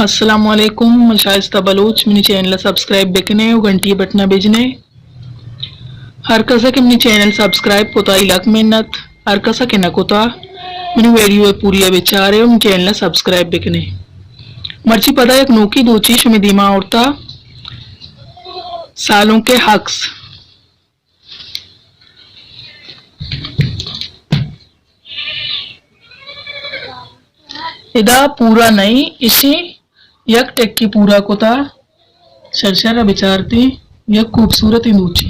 अस्सलामुअलैकुम मैं शाइस्ता बलूच मिनी चैनल सब्सक्राइब बेकने और घंटी बटना बेजने हर कसा के मिनी चैनल सब्सक्राइब कोता इलाक मेहनत हर कसा के न कोता मिनी वीडियो पूरी बेचारे मिनी चैनल सब्सक्राइब बेकने मर्ची पता एक नोकी दो चीज में दिमा औरता सालों के हक्स इदा पूरा नहीं इसी यक टेक्की पूरा कोता शरशरा विचारती यक खूबसूरत इंदूची